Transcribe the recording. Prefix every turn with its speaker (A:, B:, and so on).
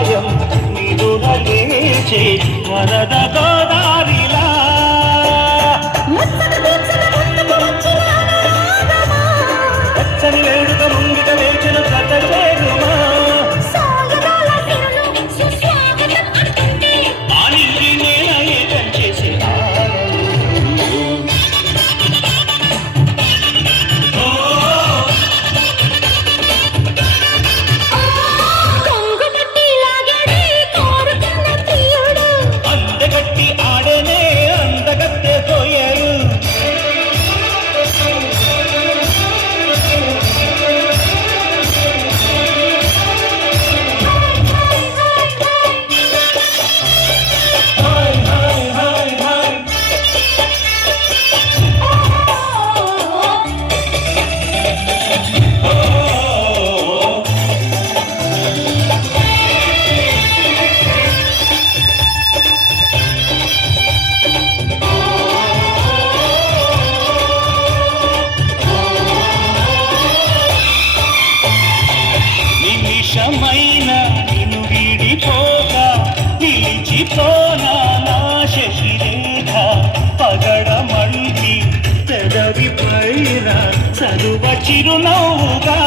A: సాయం
B: నిరుడలేచి వరద గోదారిలా వెచ్చని
A: వేడుక ముంగిట వేచిన పగడ మండి పెదవి పైన చదువ చిరునవుగా